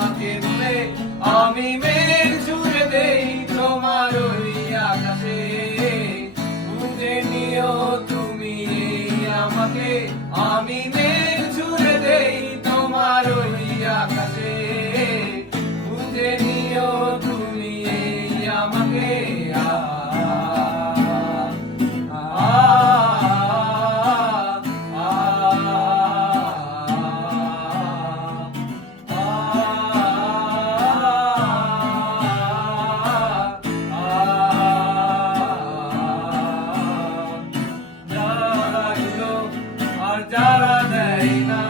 আমাকে বলে আমি মেঘ ছুঁড়ে দেই তোমার ওই আকাশে। বুঝে নিও তুমি আমাকে, আমি মেঘ ছুঁড়ে দেই তোমার ওই আকাশে। বুঝে নিও তুমি আমাকে। যারা দেয় না